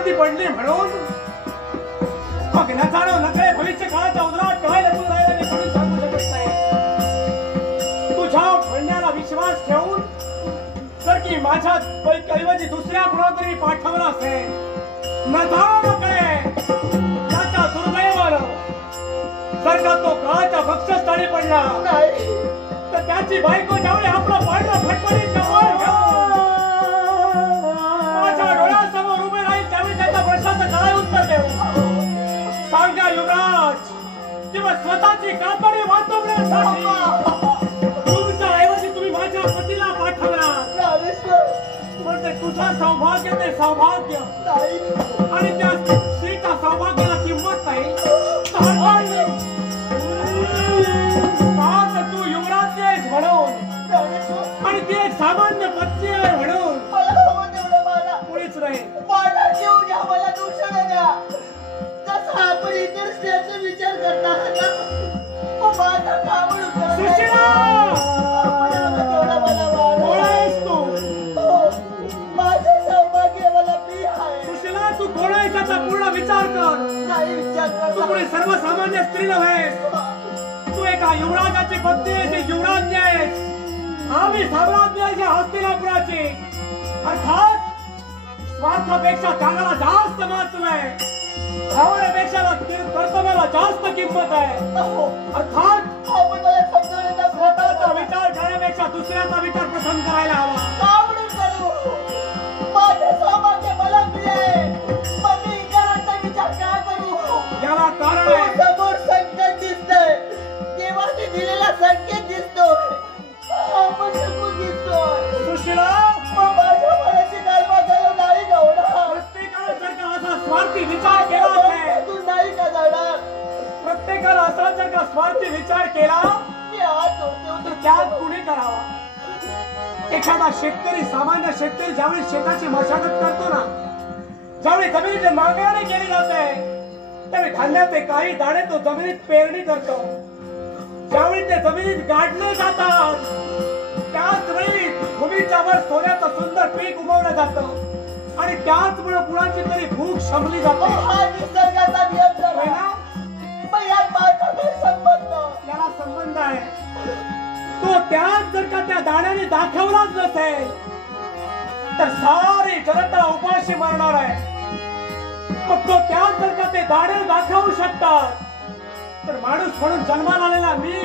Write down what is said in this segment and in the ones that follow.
गर्दी पडली म्हणून मग न जाणो नकळे भविष्य काळाच्या उदरात काय लपून राहिला मी कोणी सांगू शकत नाही. तुझ्या म्हणण्याला विश्वास ठेवून जर की माझ्या ऐवजी दुसऱ्या कुणातरी पाठवलं असेल न जाणो नकळे त्याच्या दुर्दैवानं जर का तो काळाच्या भक्षस्थळी पडला तर त्याची बायको ज्यावेळी आपला पांढरा फटफटीत जवळ घेऊन माझ्या डोळ्यासमोर उभे राहील त्यावेळी त्याच्या प्रश्नाचं काय उत्तर देऊ? सांगा युवराज, किंवा स्वतःची कातडी वाचवण्यासाठी तुमच्या ऐवजी तुम्ही माझ्या पतीला पाठवला म्हणजे तुझं सौभाग्य ते सौभाग्य आणि त्या स्त्रीच्या सौभाग्याला किंमत नाही. तू युवराज आहेस म्हणून आणि ती एक सामान्य पत्नी आहे म्हणून कोणीच नाही. माझा जीव द्या, मला दूषण द्या. जसा आपण इतर स्त्रियांचा विचार करता माझा कावळ सुशिला माझे सौभाग्य मला प्रिय आहे. सुशिला तू कोण आहेस याचा पूर्ण विचार कर. नाही विचार कर. तू कोणी सर्वसामान्य स्त्री नव्हेस. तू एका युवराजाची पत्नी आहेस, युवराज्ञी आहेस. आम्ही साम्राज्य आहे हस्तिनापुराची. अर्थात स्वार्थापेक्षा त्यागाला जास्त महत्व आहे. भावनेपेक्षा कर्तव्याला जास्त किंमत आहे. अर्थात आपण मला समजवण्याचा स्वतःचा विचार करण्यापेक्षा दुसऱ्याचा विचार पसंत करायला हवा. कावडून करू. माझे सौभाग्य मला प्रिय आहे. मग मी इतरांचा विचार का करू? याला कारण आहे समोर संकेत दिसतोय. देवाने दिलेला संकेत दिसतोय. आपण शकून दिसतोय. सुशिला माझ्या मनाची गालवा गळव नाही गवडा. प्रत्येकाला जर का असा स्वार्थी विचार केला असेल, तू नाही का जाणार? प्रत्येकाला असा जर का स्वार्थी विचार केला मी हात जोडतो तर त्यात कुणी करावा? एखादा शेतकरी, सामान्य शेतकरी ज्यावेळी शेताची मशागत करतो ना, ज्यावेळी जमिनीची नांगरणी केली जाते त्यावेळी धान्याचे काही दाणे तो जमिनीत पेरणी करतो. ज्यावेळी ते जमिनीत गाडले जातात त्याच वेळी भूमीच्या वर सोन्याचं सुंदर पीक उगवलं जातं आणि त्याचमुळे कुणाची तरी भूक शमली जाते. हा निसर्गाचा नियम झाला ना. मग यात माझा काही संबंध? याला संबंध आहे. तो त्याच जर का त्या दाण्याने दाखवलाच नसेल तर सारी जनता उपाशी मरणार आहे. मग तो त्याच जर का ते दाणे दाखवू शकतात तर माणूस म्हणून जन्माला आलेला मी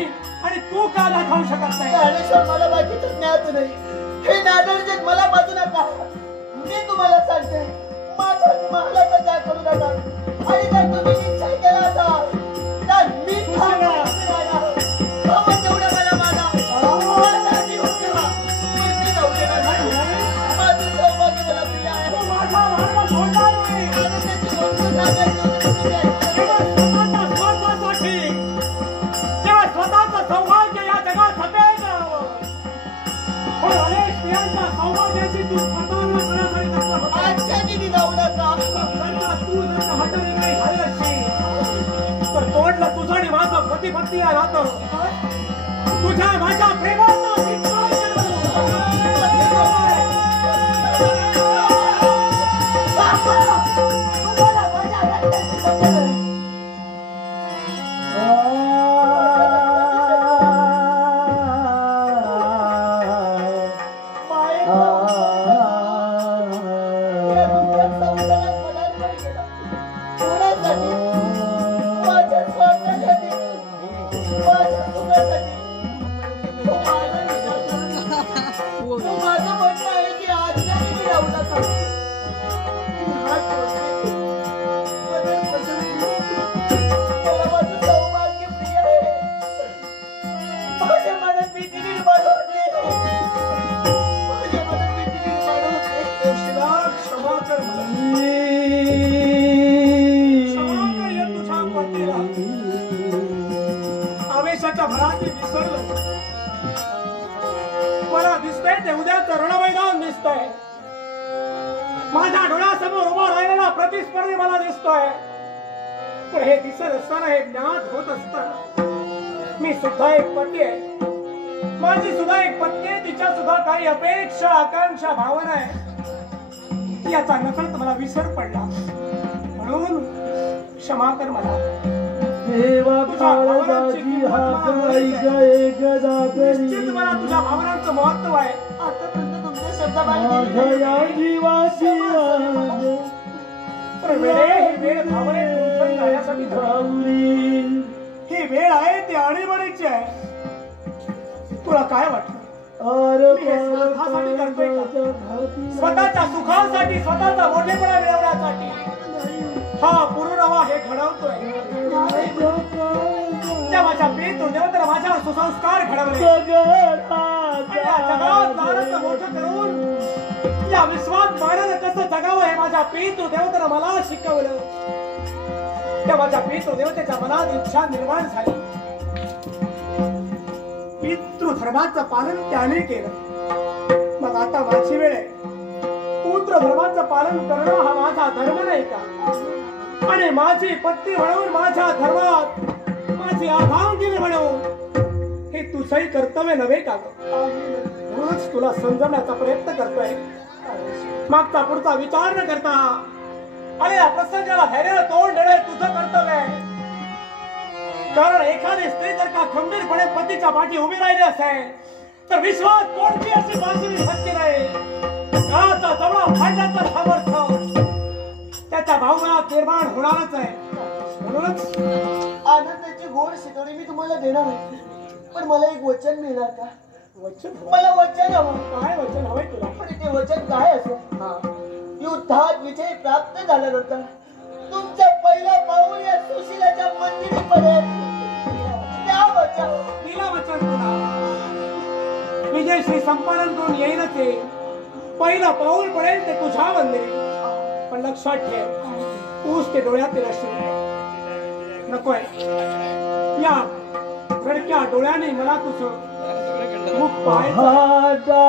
आणि तू का दाखवू शकत नाही? ज्ञानेश्वर मला बाकीचं ज्ञात नाही. हे नादर जग मला बाजू नका. मी तुम्हाला सांगते माझ्या मला त्या करू नका. आणि जर तुम्ही इच्छा केला असाल तर मी तेवढं मला माना. माझा जीव ठेवा. मी नव्हते ना. माझं सौभाग्य मला प्रिय आहे. माझा मार्ग सोडणार नाही. आनंदाची गोष्ट सांगायची स्वार्थासाठी तेव्हा स्वतःचं सौभाग्य या जगात हटेल करावं. पण अनेक स्त्रियांच्या सौभाग्याची तू स्वतःला करण्यासाठी करतो. आजच्या किती जाऊ नका. तू जर हटवली नाही झाली असती तर तोडलं तुझं आणि माझं पती पत्नी राहतं. तुझ्या माझ्या प्रेमाचा विचार आवेशाच्या भरात विसरलो. मला दिसतंय ते उद्याचं रणमैदान दिसतंय. माझ्या डोळ्यासमोर उभा राहिलेला प्रतिस्पर्धी मला दिसतोय. पण हे दिसत असताना, हे ज्ञात होत असताना मी सुद्धा एक पती आहे. माझी सुद्धा एक पत्नी आहे. तिच्या सुद्धा काही अपेक्षा, आकांक्षा, भावना आहे. याचा नकळत मला विसर पडला. म्हणून क्षमा कर मला. देवा काळजाची हाक ऐकाय गदाधरी निश्चित मला तुझ्या भावनांचं महत्व आहे. आतापर्यंत तुमच्या माझ्या शब्दाबाहेर या जीवाची वाट तर वेळे ही वेळ भावने गुंतून जाण्यासाठी झाली. धावली. ही वेळ आहे ती आणीबाणीची आहे. तुला काय वाटतं मी हे स्वार्थासाठी करतोय का? स्वतःच्या सुखासाठी, स्वतःचा मोठेपणा मिळवण्यासाठी हा पुरुरवा हे घडवतोय. त्या माझ्या पेतून देवतर माझ्यावर सुसंस्कार घडवले. या जगात लहानाचं मोठं करून या विश्वात मानानं कसं जगावं हे माझ्या पेतू देवतर मला शिकवलं. त्या माझ्या पेतू देवतेच्या मनात इच्छा निर्माण झाली. पितृधर्माचं पालन त्याने केलं. मग आता माझी वेळ आहे. पुत्र धर्माचं पालन करणं हा माझा धर्म नाही का? आणि माझी पत्नी म्हणून माझ्या धर्मात माझी अर्धांगिनी म्हणून हे तुझंही कर्तव्य नव्हे का? म्हणूनच तुला समजवण्याचा प्रयत्न करतोय. मागचा पुढचा विचार न करता आणि या प्रसंगाला धैर्यानं तोंड देणे तुझं कर्तव्य आहे. कारण एखादी स्त्री जर का खंबीरपणे पतीच्या पाठी उभी राहिली असेल तर विश्वास कोणती अशी बाजूने शक्ती नाही. काळाचा जवळ फाडण्याचं सामर्थ्य त्याच्या भावनात निर्माण होणारच आहे. म्हणूनच आनंदाची गोड शिकवणी मी तुम्हाला देणार आहे. पण मला एक वचन मिळणार का? वचन मला वचन हवं. काय वचन हवंय तुला? पण ते वचन काय असेल? युद्धात विजय प्राप्त झाल्यानंतर तुमचं पहिलं पाऊल या सुशीलाच्या मंदिरी पडेल. त्या वचन तिला वचन तुला विजयश्री संपादन करून येईनच आहे. पहिलं पाऊल पडेल ते तुझ्या मंदिरी. पण लक्षात ठेव ऊस ते डोळ्यातील अश्रू नकोय. या रडक्या डोळ्याने मला तुझं मुख पाहायचं.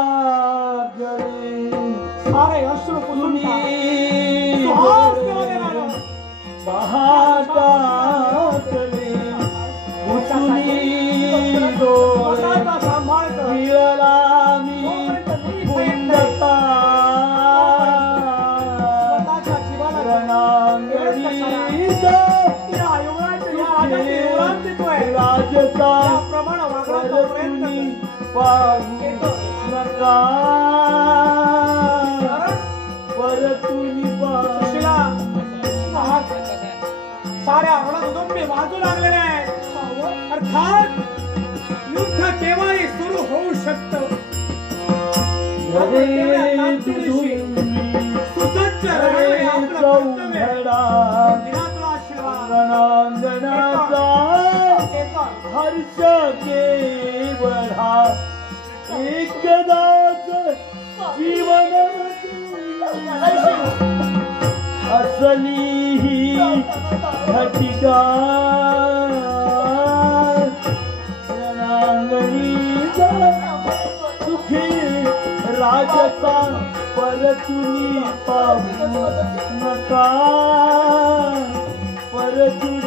सारे अश्रू पुसून सुहास देणारं स्वतःचा सांभाळ कर. स्वतःच्या जीवाला या युगात या आनंदी युगात देतोय. त्याप्रमाणे वागण्याचा प्रयत्न कर. सुशीला, साऱ्या रणकुटुंबी बाजू लागलेले आहेत. अर्थात युद्ध केव्हाही सुरू होऊ शकतं. सुसज्ज रणवे आपलं कर्तव्य. दिला तुला आशीर्वाद. हर्ष केवळा एकदाच जीवन असली ही घटिका सुखी राजता परतुनी पाहू नका. परतुनी